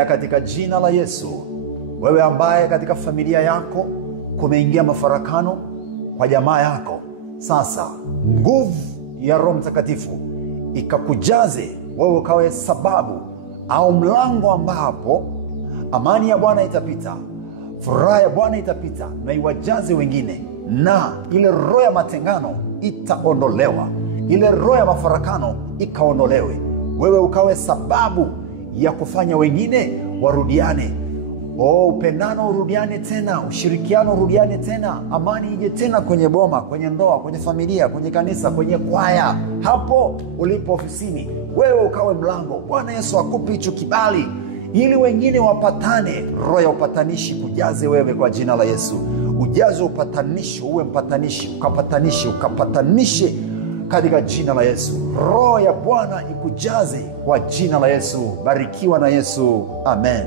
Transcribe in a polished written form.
Katika jina la Yesu, wewe ambaye katika familia yako kumeingia mafarakano kwa jamaa yako, sasa nguvu ya Roho Mtakatifu ikakujaze wewe, ukawe sababu au mlango ambapo amani ya Bwana itapita, furaha ya Bwana itapita na iwajaze wengine, na ile roho ya matengano itaondolewa, ile roho ya mafarakano ikaondolewe, wewe ukawe sababu ya kufanya wengine warudiane. Upendano urudiane tena, ushirikiano urudiane tena, amani ije tena kwenye boma, kwenye ndoa, kwenye familia, kwenye kanisa, kwenye kwaya, hapo ulipo ofisini, wewe ukawe mlango. Bwana Yesu akupe hicho kibali ili wengine wapatane. Roho ya upatanishi kujaze wewe kwa jina la Yesu. Ujaze upatanisho, uwe mpatanishi, ukapatanishe katika jina la Yesu. Roho ya Bwana ikujaze kwa jina la Yesu. Barikiwa na Yesu. Amen.